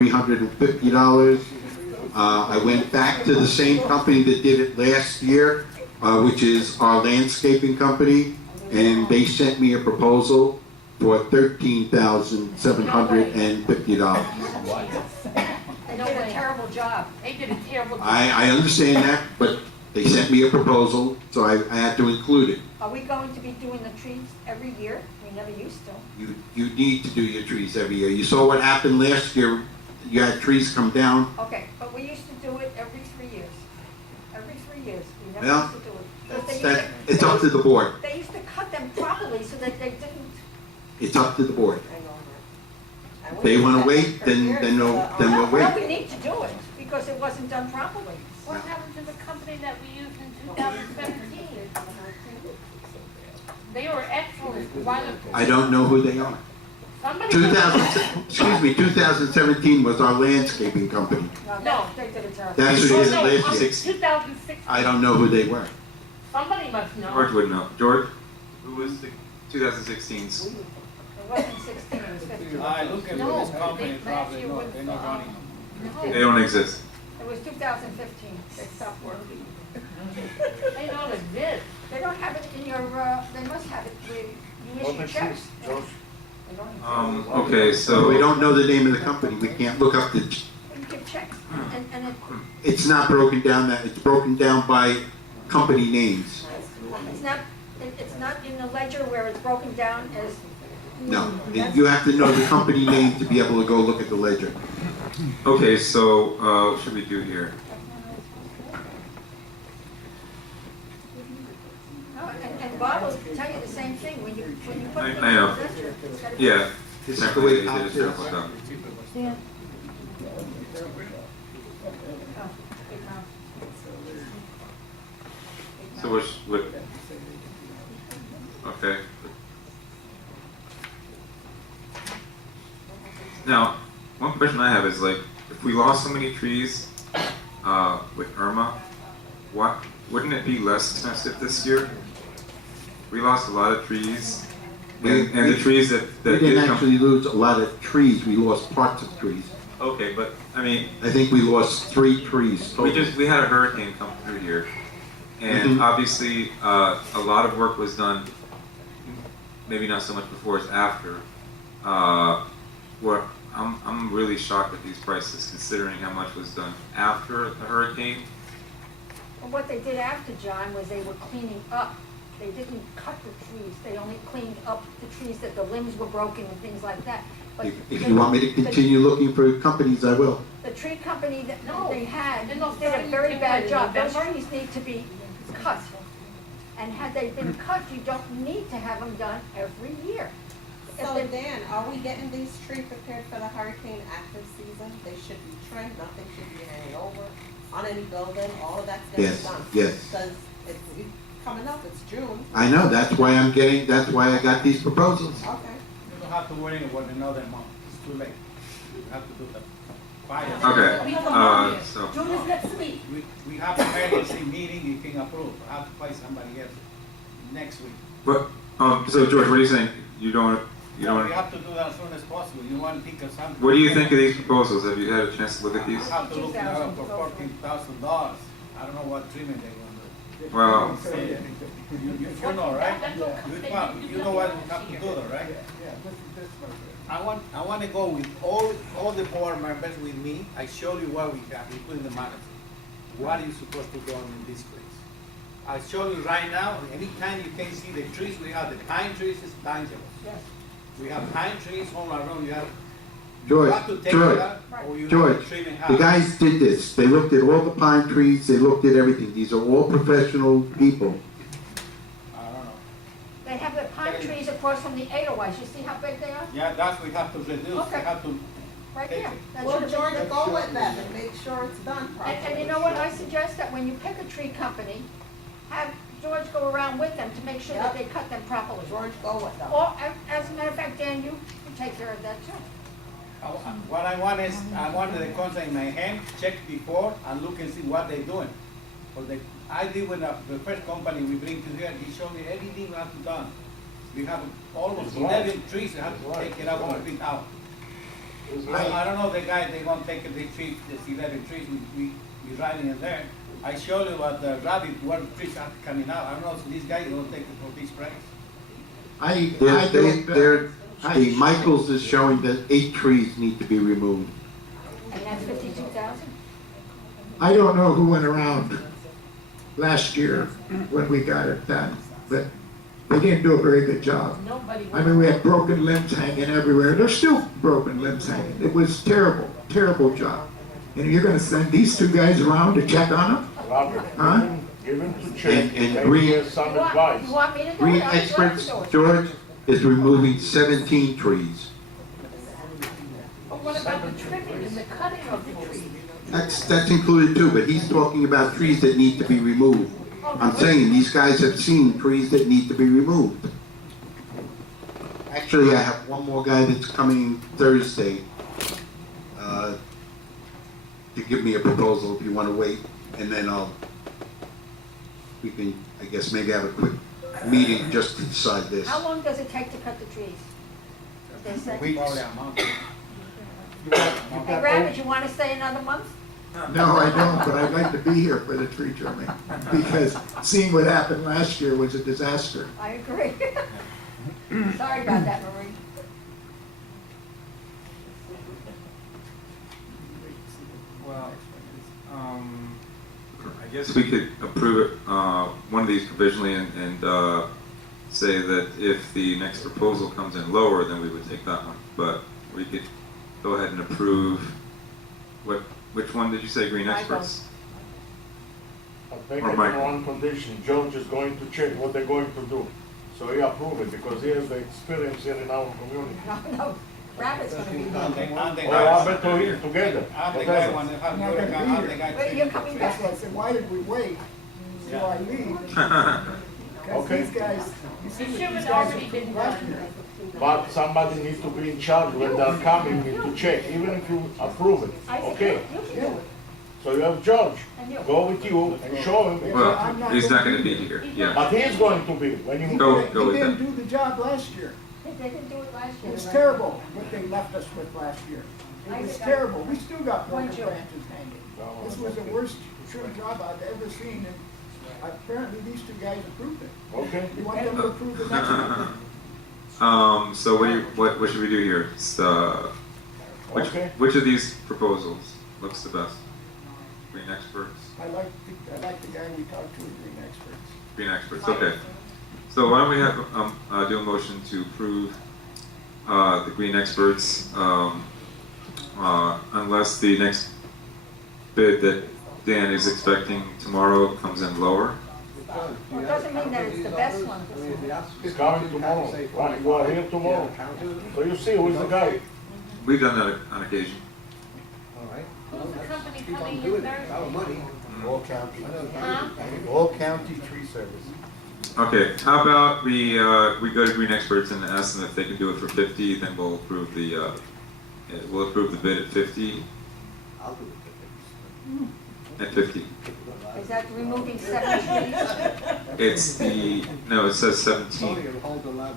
$350. I went back to the same company that did it last year, which is our landscaping company, and they sent me a proposal for $13,750. They did a terrible job. They did a terrible job. I understand that, but they sent me a proposal, so I had to include it. Are we going to be doing the trees every year? We never used to. You need to do your trees every year. You saw what happened last year. You had trees come down. Okay, but we used to do it every 3 years. Every 3 years. We never Well, used to do it. Because they used That, to- it's up to the board. They used to cut them properly so that they didn't. It's up to the board. If they want to wait, then we'll No, wait. we need to do it because it wasn't done properly. What happened to the company that we used in 2017? They were excellent. Why the- I don't know who they are. Somebody. 2017 was our landscaping company. No. They did a terrible. That's who Oh, did no, it last year. 2016. I don't know who they were. Somebody must know. George would know. George, who was the 2016's? It wasn't 16, it was 15. I look at No, this company, they- probably last year not, was, they're not running. No, They don't exist. It was 2015. They stopped working. they don't exist. They don't have it in your, they must have it where you issue checks. They don't. Okay, So we so, don't know the name of the company. We can't look up the, We give checks, and it's not broken down that, it's broken down by company names. it's not in the ledger where it's broken down as. No, you have to know the company name to be able to go look at the ledger. okay, so, what should we do here? No, and Bob will tell you the same thing, when you put things in the I know. ledger, it's gotta be. Yeah. This is the way They did a it terrible is. job. Yeah. Oh, big mouth. So what, okay. Now, one question I have is like, if we lost so many trees, with Irma, wouldn't it be less expensive this year? We lost a lot of trees, and the trees that We did didn't come. actually lose a lot of trees. We lost parts of trees. Okay, but, I mean, I think we lost 3 trees total. we had a hurricane come through here, and Mhm. obviously, a lot of work was done, maybe not so much before as after. Where I'm really shocked at these prices, considering how much was done after the hurricane. Well, what they did after, John, was they were cleaning up. They didn't cut the trees, they only cleaned up the trees that the limbs were broken and things like that. But If you want me to continue looking for companies, I will. The tree company that No, they had they're not did a starting very to bad do it job. in Those November. trees need to be cut. And had they been cut, you don't need to have them done every year. If So they- Dan, are we getting these trees prepared for the hurricane active season? They should be trimmed, nothing should be hanging over on any building, all of that's gonna be Yes, done. yes. Because it's coming up, it's June. I know, that's why that's why I got these proposals. Okay. You don't have to wait another month, it's too late. You have to do that. Fire. Okay, so, June is next week. We have a emergency meeting, you can approve, I have to find somebody else next week. but, so George, what are you saying? You don't, We have to do that as soon as possible, you want to pick a something. what do you think of these proposals? Have you had a chance to look at You these? have to look it up for $14,000, I don't know what treatment they're gonna do. Well, You know, right? You know what we have to do though, right? I want to go with all the board members with me. I show you what we have, we put in the magazine. What is supposed to go in this place? I show you right now, anytime you can see the trees, we have the pine trees, it's dangerous. Yes. We have pine trees all around, you have George, to take George, it out, or you have George, to trim it the half. guys did this. They looked at all the pine trees, they looked at everything. These are all professional people. I don't know. They have the pine trees across from the Edelweiss. You see how big they are? Yeah, that's we have to reduce, we Okay. have to, Right there. That Well, should've George, been- go with them and make sure it's done properly. And you know what, I suggest that when you pick a tree company, have George go around with them to make sure that Yep. they cut them properly. George, go with them. Or, as a matter of fact, Dan, you can take care of that too. what I want is, I want the contract in my hand, check before and look and see what they're doing. I did with the first company we bring to here, he showed me everything we have to do. We have almost 11 trees, we have to take it out, complete out. I don't know the guy, they gonna take the tree, the 11 trees, we riding in there. I show you what the rabbit, what trees are coming out. I don't know if this guy gonna take it for this price. The Michaels is showing that 8 trees need to be removed. And that's 52,000? I don't know who went around last year when we got it done, but they didn't do a very good job. Nobody. I mean, we had broken limbs hanging everywhere. There's still broken limbs hanging. It was terrible, terrible job. And you're gonna send these 2 guys around to check on them? Robert, Huh? give him to check, And maybe Green- he has some You advice. want me to do it? Green I'll be glad Experts, to do it. George, is removing 17 trees. But what about the trimming and the cutting of the trees? That's included too, but he's talking about trees that need to be removed. I'm saying, these guys have seen trees that need to be removed. Actually, I have one more guy that's coming Thursday, to give me a proposal if you wanna wait, and then we can, I guess, maybe have a quick meeting just to decide this. How long does it take to cut the trees? They say. Probably a month. Hey, Rabbit, you wanna stay another month? No, I don't, but I'd like to be here for the tree trimming, because seeing what happened last year was a disaster. I agree. Sorry about that, Marie. Well, I guess we could approve it, one of these provisionally and say that if the next proposal comes in lower, then we would take that one. But we could go ahead and approve, which one did you say, Green Experts? I think Or it's Mike. on one condition, George is going to check what they're going to do. So he approve it, because he has the experience here in our community. No, Rabbit's gonna be there. Or Robert or he together, I'm the guy, whatever. when they have, Not gonna be I'm the here. guy. But you're coming back. That's why I said, why did we wait till I leave? Because Okay. these guys, you see It what should these have guys already are been doing last done. year. But somebody needs to be in charge when they're coming, need to check, even if you approve it, I think okay? you can do it. So you have George, And you. go with you and show him, Well, he's not gonna be here, yeah. but he is going to be, when you. Go He with didn't that. do the job last year. They didn't do it last year. It was terrible what they left us with last year. It was terrible. We still got broken One joke. branches hanging. This was the worst trim job I've ever seen, and apparently these 2 guys approved it. Okay, You want them to approve the next one? So what should we do here? It's, Okay. which of these proposals looks the best? Green Experts? I like the guy we talked to, Green Experts. Green Experts, okay. So why don't we have, do a motion to approve, the Green Experts, unless the next bid that Dan is expecting tomorrow comes in lower? Well, it doesn't mean that it's the best one. he's coming tomorrow, right, you are here tomorrow, so you see who's the guy. We've done that on occasion. Who's the company coming in Thursday? All county, Huh? all county tree service. Okay, how about we go to Green Experts and ask them if they can do it for 50, then we'll approve the bid at 50, I'll do it. at 50. Is that removing 7 trees? It's no, it says 17. Hold the lever.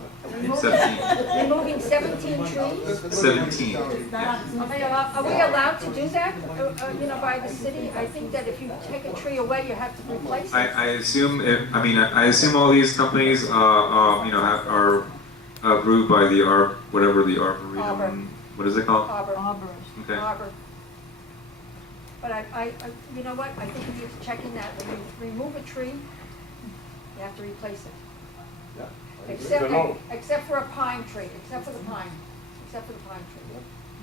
17. Removing 17 trees? 17. Are we allowed to do that, by the city? I think that if you take a tree away, you have to replace it. I assume I assume all these companies are approved by the whatever the Arbor. Arboretum. What is it called? Arbor. Okay. Arbor. But you know what, I think if you're checking that, when you remove a tree, you have to replace it. Yeah. Except for a pine tree, except for the pine tree.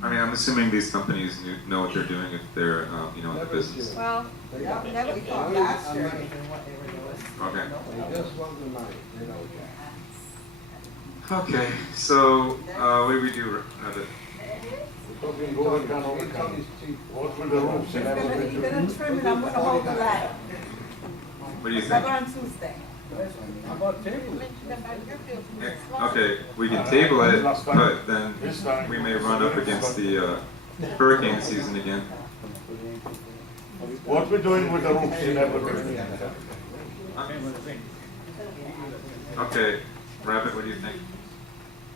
I mean, I'm assuming these companies know what they're doing if they're in the business. Well, never We thought. thought last year what they were doing. Okay. They just want the money, they know that. Okay. So what do we do? Rabbit? We're talking going down over county, what with the roofs and everything. You're gonna trim it, I'm gonna hold the ladder. What do you think? Never on Tuesday. How about table it? Mentioned about your business. Okay, we can table it, but then This time. we may run up against the hurricane season again. What we're doing with the roofs and everything. Okay, Rabbit, what do you think?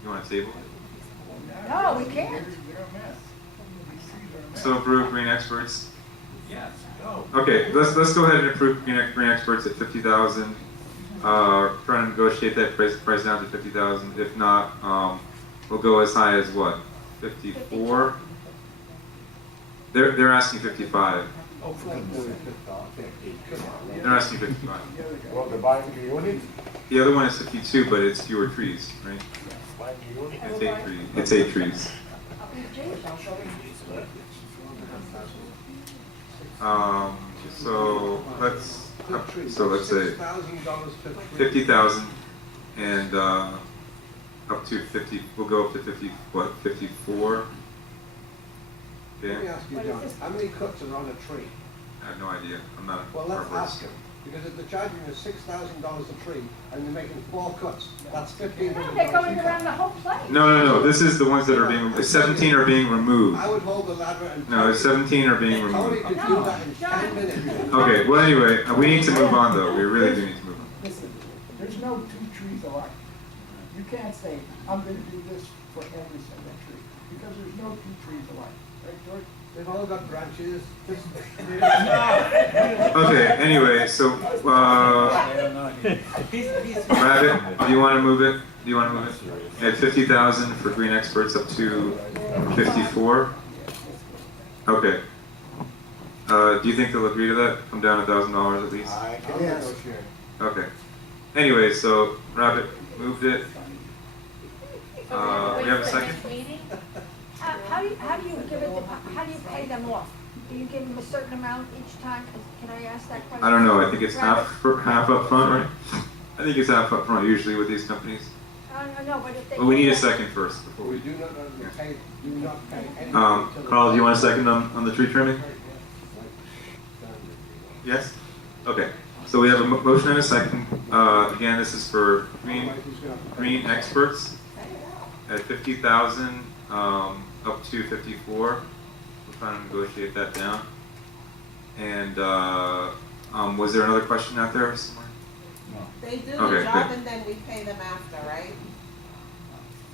You want to table it? No, we can't. They're a mess. still approve Green Experts? Yes, go. Okay, let's go ahead and approve Green Experts at 50,000. Trying to negotiate that price down to 50,000. If not, we'll go as high as what? 54. They're asking 55. Oh, please. They're asking 55. Well, they're buying the unit, The other one is 52, but it's fewer trees, right? buying the unit. It's 8 trees. It's 8 trees. So let's say $6,000 per tree. 50,000 and up to 50. We'll go up to 50. What? 54. Let me Okay. ask you, John, how many cuts are on a tree? I have no idea. I'm not a Well, let's arborist. ask him, because if they're charging us $6,000 a tree, and you're making 4 cuts, that's $1,500. They're going around the whole place. No. This is the ones that are being. 17 are being removed. I would hold the ladder and. No, 17 are being Tony removed. could do that in 10 minutes. Okay. Well, anyway, we need to move on though. We really do need to move on. Listen, there's no two trees alike. You can't say, I'm gonna do this for every single tree, because there's no two trees alike, right, George? They've all got branches. Okay. Anyway, so I don't know. Rabbit, do you want to move it? Do you want to move it? At 50,000 for Green Experts up to 54. Okay. Do you think they'll agree to that? Come down $1,000 at least. I can Yes. negotiate. Okay. Anyway, so Rabbit moved it. So We have a second? Meeting? How do you give it, how do you pay them off? Do you give them a certain amount each time? Can I ask that question? I don't know. I think it's half up front, right? I think it's half up front usually with these companies. I know, but if they. But we need a second first before We we. do not pay, do not pay any. Carl, do you want a second on the tree trimming? Yes? Okay. So we have a motion and a second. Again, this is for Green Experts at 50,000 up to 54. We're trying to negotiate that down. And was there another question out there somewhere? They do Okay, the job good. and then we pay them after, right?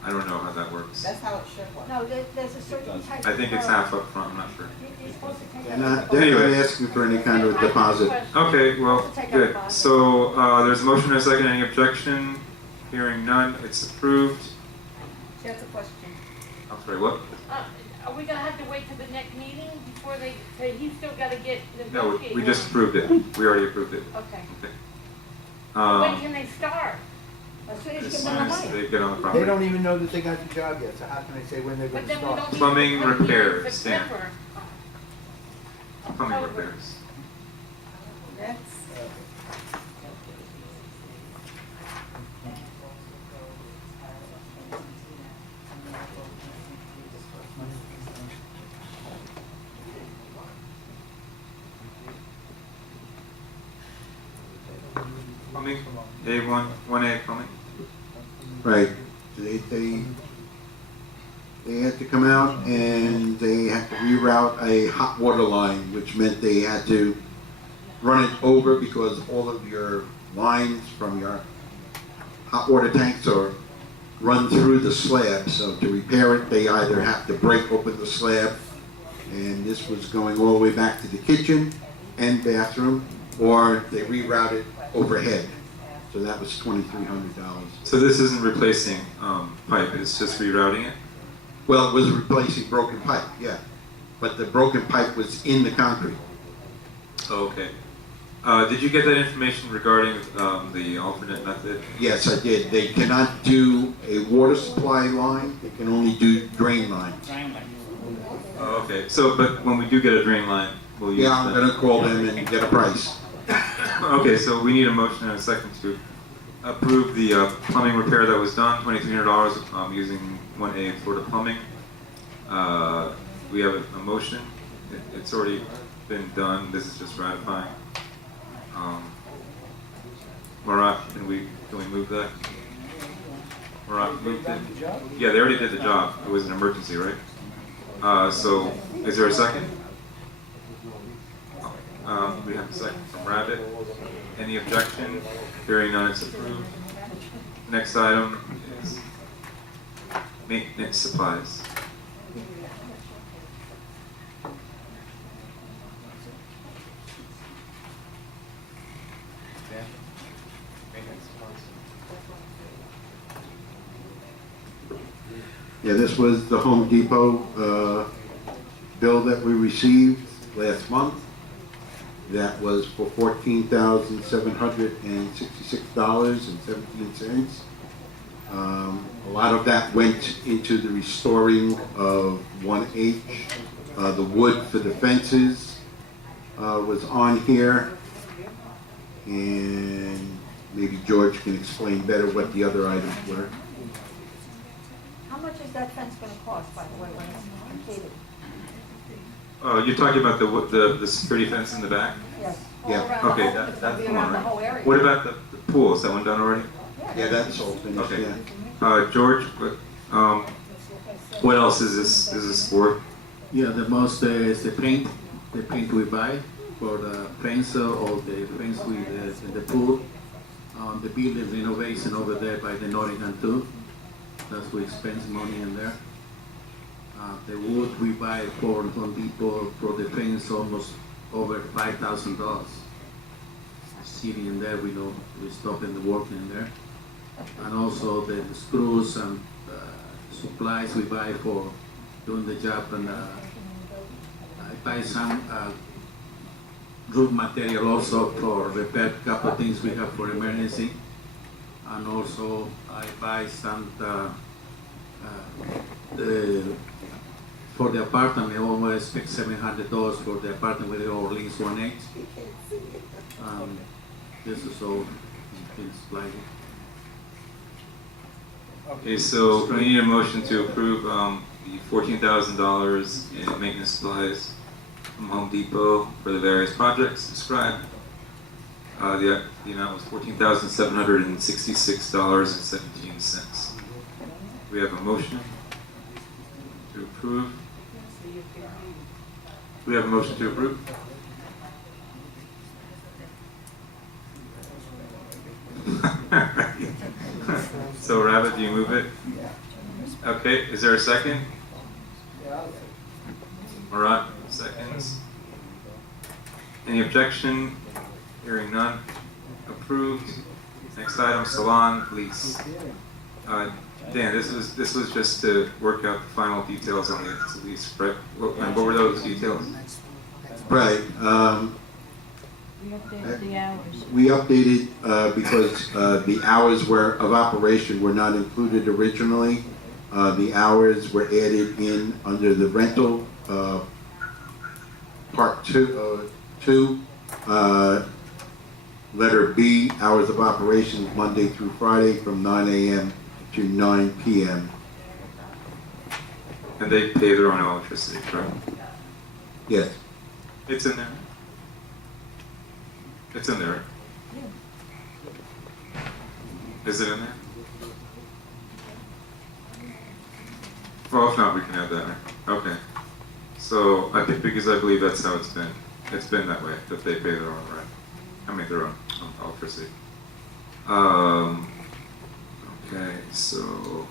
I don't know how that works. That's how it should work. No, there's a certain type of. I think it's half up front. I'm not sure. You're supposed to take. They're not asking for any kind of deposit. Okay, well, good. So there's a motion and a second. Any objection? Hearing none, it's approved. That's a question. I'm sorry, what? Are we gonna have to wait till the next meeting before he's still gotta get No, negotiated? we just approved it. We already approved it. Okay. Okay. When can they start? As soon as you As give soon them the as money. they get on the They property. don't even know that they got the job yet, so how can they say when they're But gonna then we start? don't need Plumbing to come here in repairs, Stan. September. Plumbing repairs. That's, Plumbing, A1, 1A plumbing. Right. They had to come out and they had to reroute a hot water line, which meant they had to run it over because all of your lines from your hot water tanks are run through the slab. So to repair it, they either have to break open the slab, and this was going all the way back to the kitchen and bathroom, or they rerouted overhead. So that was $2,300. So this isn't replacing pipe, it's just rerouting it? Well, it was replacing broken pipe, yeah. But the broken pipe was in the concrete. Oh, okay. Did you get that information regarding the alternate method? Yes, I did. They cannot do a water supply line, they can only do drain lines. Oh, okay. So, but when we do get a drain line, we'll use Yeah, I'm that. gonna call them and get a price. Okay, so we need a motion and a second to approve the plumbing repair that was done, $2,300 using 1A Florida Plumbing. We have a motion. It's already been done. This is just ratifying. Marat, can we move that? Marat moved it. Yeah, they already did the job. It was an emergency, right? So, is there a second? We have a second from Rabbit. Any objection? Hearing none, it's approved. Next item is maintenance supplies. Yeah, this was the Home Depot bill that we received last month. That was for $14,766.17. A lot of that went into the restoring of 1H. The wood for the fences was on here. And maybe George can explain better what the other items were. How much is that fence gonna cost, by the way, when it's completed? Oh, you're talking about the security fence in the back? Yes. All Yeah. around the Okay, whole- that, it's gonna that's be the around one, the whole right? area. What about the pool? Is that one done already? Yeah, that's all finished, Okay. yeah. George, what else is this for? Yeah, the most is the paint we buy for the fence or the fence with the pool. The building renovation over there by the Nottingham too. That's we spend money in there. The wood we buy for Home Depot for the fence almost over $5,000. Sitting in there, we stopping the work in there. And also the screws and supplies we buy for doing the job, and I buy some roof material also for repair couple things we have for emergency, and also I buy some for the apartment. I always spend $700 for the apartment with the Orleans 1H. This is all things like it. Okay, so we need a motion to approve the $14,000 in maintenance supplies from Home Depot for the various projects described. The amount was $14,766.17. We have a motion to approve. We have a motion to approve. So Rabbit, do you move it? Okay, is there a second? Marat, seconds. Any objection? Hearing none. Approved. Next item, salon lease. Dan, this was just to work out the final details on the lease, right? What were those details? Right. We updated because the hours of operation were not included originally. The hours were added in under the rental part two, letter B, hours of operation Monday through Friday from 9 a.m. to 9 p.m. And they pay their own electricity, correct? Yes. It's in there. It's in there. Is it in there? Well, if not, we can add that. Okay. So I think because I believe that's how it's been. It's been that way, that they pay their own rent. I mean their own electricity. Okay, so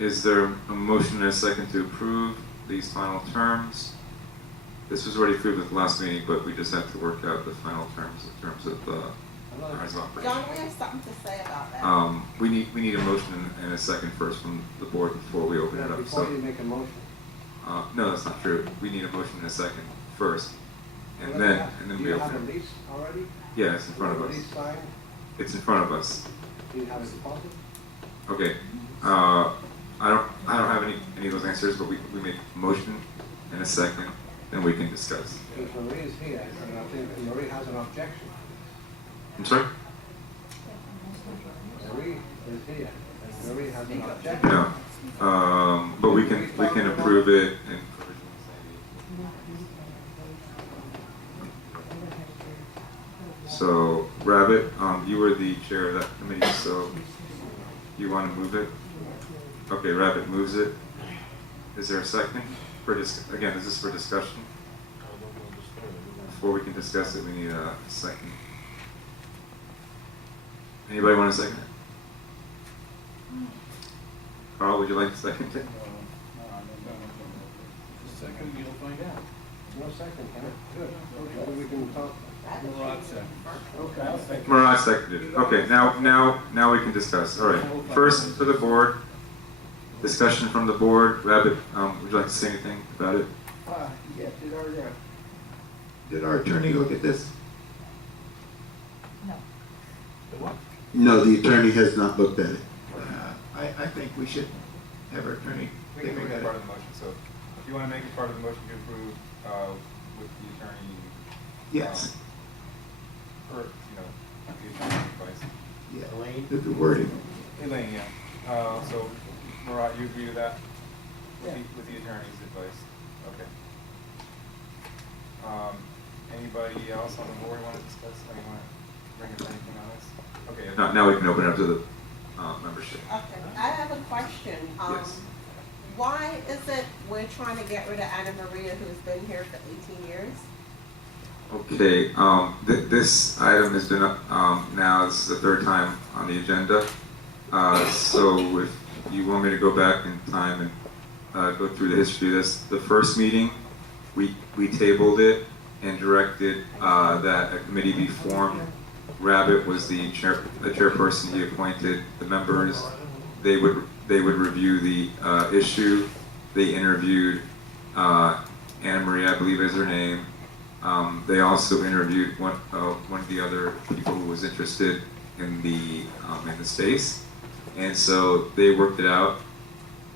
is there a motion and a second to approve these final terms? This was already approved at the last meeting, but we just have to work out the final terms in terms of hours of operation. John, we have something to say about that. We need a motion and a second first from the board before we open it up. Before So, you make a motion. no, that's not true. We need a motion and a second first, and then Do we you have open a it. lease already? Yeah, it's in front of Do us. you have a lease signed? It's in front of us. Do you have a deposit? Okay. I don't have any of those answers, but we make a motion and a second, then we can discuss. Because Marie is here, and I think Marie has an objection. I'm sorry? Marie is here, and Marie has an objection. No. But we can approve it and so, Rabbit, you were the chair of that committee, so you want to move it? Okay, Rabbit moves it. Is there a second? Again, is this for discussion? Before we can discuss it, we need a second. Anybody want a second? Carl, would you like to second it? Second, you'll find out. No second, huh? Good. Okay, we can talk. Okay, I'll second. Marat seconded it. Okay, now we can discuss. All right. First, for the board, discussion from the board? Rabbit, would you like to say anything about it? Yeah, did our attorney look at this? No, the attorney has not looked at it. I think we should have our attorney We take can a make look it at part it. of the motion, so if you want to make it part of the motion to approve, with the attorney, Yes, or, you know, the attorney's advice. yeah, the wording. Elaine, yeah. So, Marat, you agree with that? With the attorney's advice? Okay. Anybody else on the board want to discuss, or you want to bring up anything on this? Okay, if not, now we can open it up to the, membership. Okay, I have a question. Yes. Why is it we're trying to get rid of Anna Maria, who's been here for 18 years? Okay, this item has been, now this is the third time on the agenda. So if you want me to go back in time and, go through the history of this, the first meeting, we tabled it and directed, that a committee be formed. Rabbit was the chairperson. He appointed the members. They would review the, issue. They interviewed, Anna Maria, I believe is her name. They also interviewed one of the other people who was interested in the space, and so they worked it out.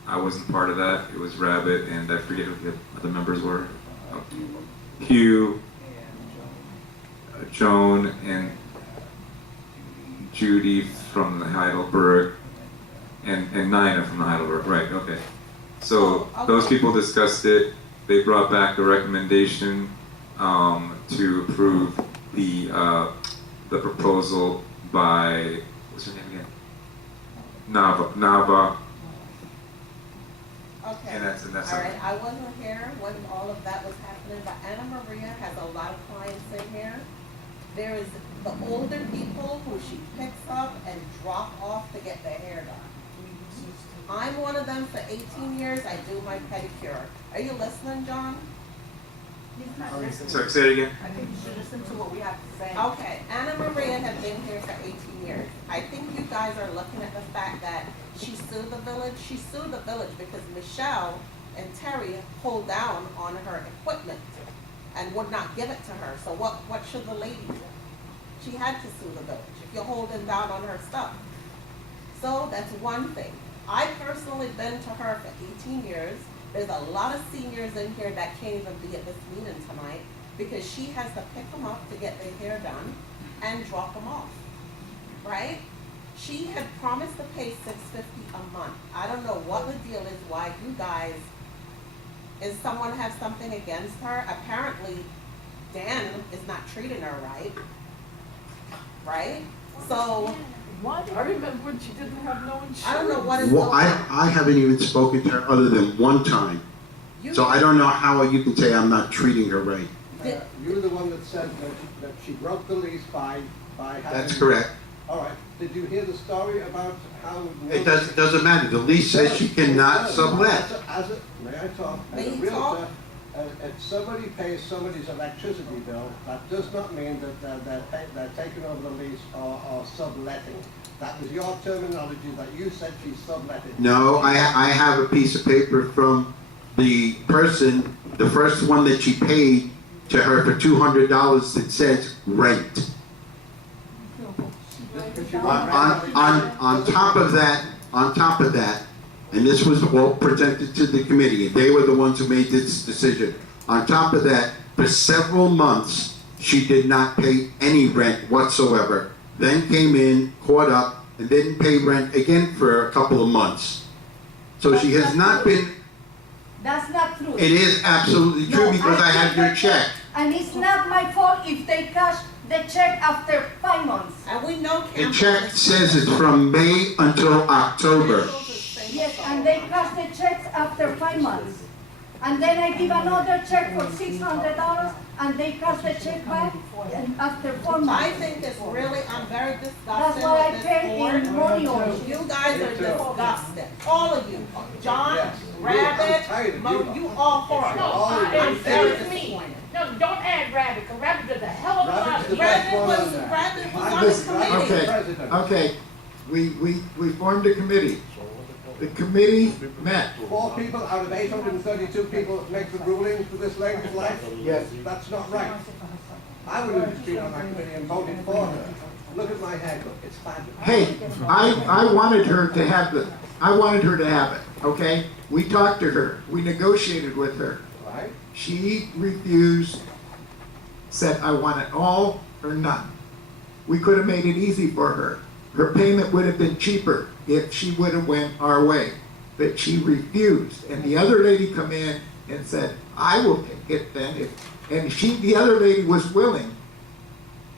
I wasn't part of that. It was Rabbit, and I forget who the other members were. Hugh, Joan, and Judy from the Heidelberg, and Nina from the Heidelberg. Right. Okay. So those people discussed it. They brought back a recommendation to approve the proposal by, what's her name again? Nava. Okay. And that's All right, I wasn't here when all of that was happening, but Anna Maria has a lot of clients in here. There is the older people who she picks up and drop off to get their hair done. I'm one of them for 18 years. I do my pedicure. Are you listening, John? He's not listening. Sorry, say it again. I think you should listen to what we have to say. Okay, Anna Maria has been here for 18 years. I think you guys are looking at the fact that she sued the village. She sued the village because Michelle and Terry pulled down on her equipment and would not give it to her. So what should the lady do? She had to sue the village if you're holding down on her stuff. So that's one thing. I personally been to her for 18 years. There's a lot of seniors in here that can't even be at this meeting tonight because she has to pick them up to get their hair done and drop them off, right? She had promised to pay $650 a month. I don't know what the deal is, why you guys, is someone have something against her? Apparently, Dan is not treating her right? So, What? I remember when she didn't have no insurance. I don't know what is Well, going on. I haven't even spoken to her other than one time. You- So I don't know how you can say I'm not treating her right. You were the one that said that she broke the lease by having... That's correct. All right. Did you hear the story about how... It doesn't matter. The lease says she cannot sublet. May I talk? As a May you realtor, talk? if somebody pays somebody's electricity bill, that does not mean that they're taking over the lease or subletting. That was your terminology that you said she subletted. No, I have a piece of paper from the person, the first one that she paid to her for $200 that says rent. On top of that, and this was all presented to the committee, and they were the ones who made this decision. On top of that, for several months, she did not pay any rent whatsoever. Then came in, caught up, and didn't pay rent again for a couple of months. So she has not been, That's not true. it is absolutely true No, because I have took your the check. And it's not my fault if they cash the check after 5 months. And we know The Campbell check is- says it's from May until October. Yes, and they cash the checks after 5 months. And then I give another check for $600 and they cash the check back after 4 I months. think it's really, I'm very That's disgusted why I with paid this board. in money on You guys are disgusted, all of you. John, Yes. I'm Rabbit, tired of Mo, you. you all four. No, I'm very excuse me. disappointed. No, don't add Rabbit, because Rabbit does a hell of a lot. Rabbit's the of- best Rabbit one was, on there. Rabbit was I'm on the just- committee. Okay, President. okay, we formed a committee. The committee met. 4 people out of 832 people make the ruling for this lady's life? Yes. That's not right. I would have been on that committee and voted for her. Look at my haircut, it's fabulous. Hey, I wanted her to have it, okay? We talked to her, we negotiated with her. Right? She refused, said, I want it all or none. We could have made it easy for her. Her payment would have been cheaper if she would have went our way. But she refused. And the other lady come in and said, I will take it then. And the other lady was willing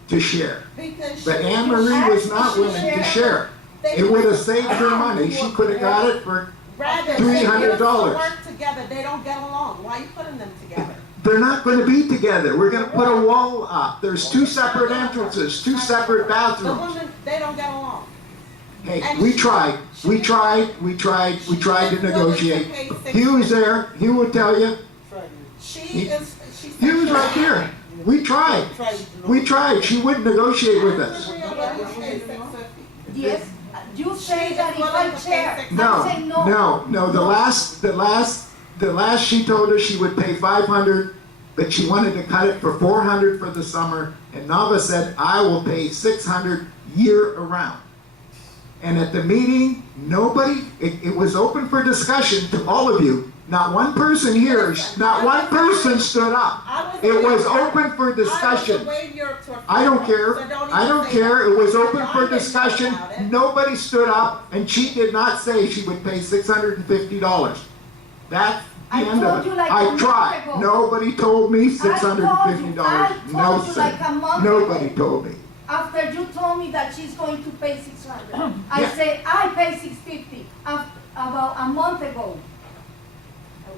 to share. Because But she- Anne Marie was not she willing to shared- share. It would have saved her money. She could have got it for Rather, $300. they work together, they don't get along. Why are you putting them together? They're not going to be together. We're going to put a wall up. There's 2 separate entrances, 2 separate The bathrooms. women, they don't get along. Hey, we tried to negotiate. Hugh was there. Hugh will tell you. She said Hugh was right here. We tried. She wouldn't negotiate with us. Yes, you say that if I chair, I say No. The last she told us she would pay 500, but she wanted to cut it for 400 for the summer. And Nava said, I will pay 600 year around. And at the meeting, it was open for discussion to all of you. Not one person here, not one person stood up. It was open for discussion. I don't care. It was open for discussion. Nobody stood up, and she did not say she would pay $650. That's the I end told of it. you like a I month tried. ago. Nobody told me I $650. told No, you sir. like a month Nobody ago. told me. After you told me that she's going to pay 600, I Yeah. say I pay 650 about a month ago.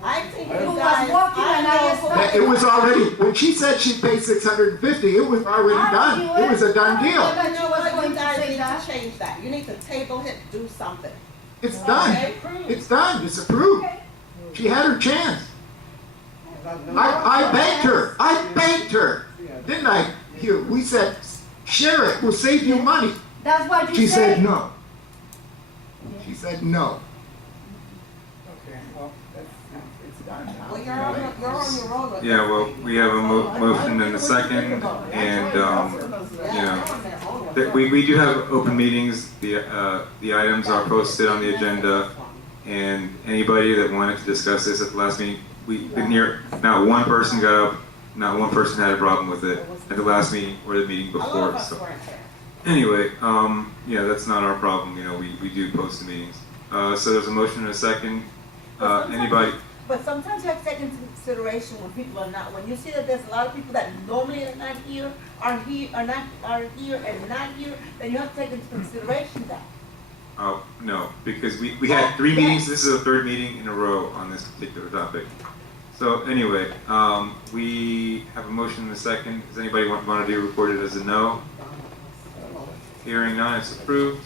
I think You you was guys, walking and I I stopped. It was already, when she said she'd pay 650, it was already done. It was a done deal. know, you know what, going you to guys say need that. to change that. You need to table it, do something. It's done. Okay? It's done. It's approved. She had her chance. I begged her. Didn't I, Hugh? We said, share it. We'll save you money. That's what you She say. said no. She said no. Okay, well, it's done now. Well, you're on your own. with Yeah, well, this. we have a motion and a second, and, we do have open meetings. The items are posted on the agenda, and anybody that wanted to discuss this at the last meeting, we didn't hear, not one person got up, not one person had a problem with it at the last meeting or the meeting A lot of before, us so. weren't there. Anyway, yeah, that's not our problem, we do post the meetings. So there's a motion and a second. Anybody? But sometimes you have to take into consideration when people are not, when you see that there's a lot of people that normally are not here, are here and not here, then you have to take into consideration that. Oh, no, because we had 3 meetings, this is the 3rd meeting in a row on this particular topic. So anyway, we have a motion and a second. Does anybody want to be recorded as a no? Hearing none, it's approved.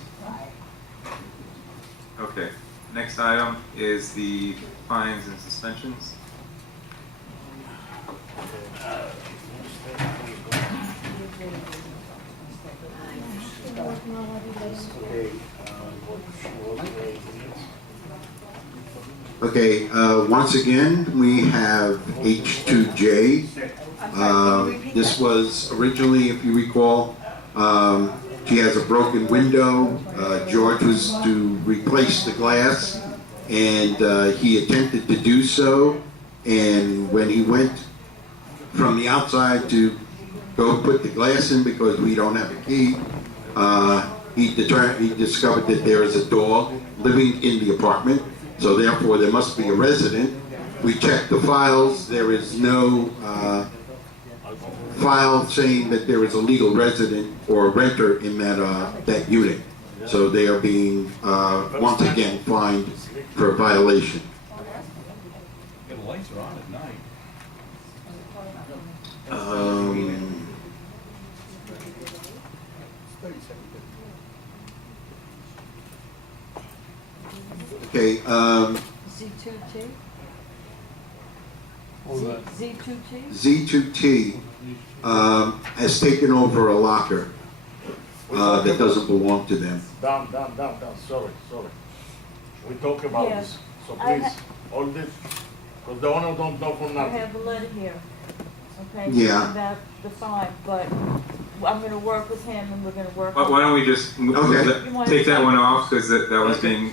Okay, next item is the fines and suspensions. Okay, once again, we have H2J. This was originally, if you recall, she has a broken window. George was to replace the glass, and he attempted to do so. And when he went from the outside to go put the glass in, because we don't have a key, he discovered that there is a dog living in the apartment. So therefore, there must be a resident. We checked the files. There is no file saying that there is a legal resident or renter in that unit. So they are being, once again, fined for violation. The lights are on at night. Okay, Z2T? Z2T? Z2T has taken over a locker that doesn't belong to them. Down, sorry. We talk about Yeah. this, so I please, all this, because the owner don't know for I nothing. have a letter here, okay? Yeah. About the fine, but I'm gonna work with him and we're gonna work. Why don't we just Okay. take that one off, because that was being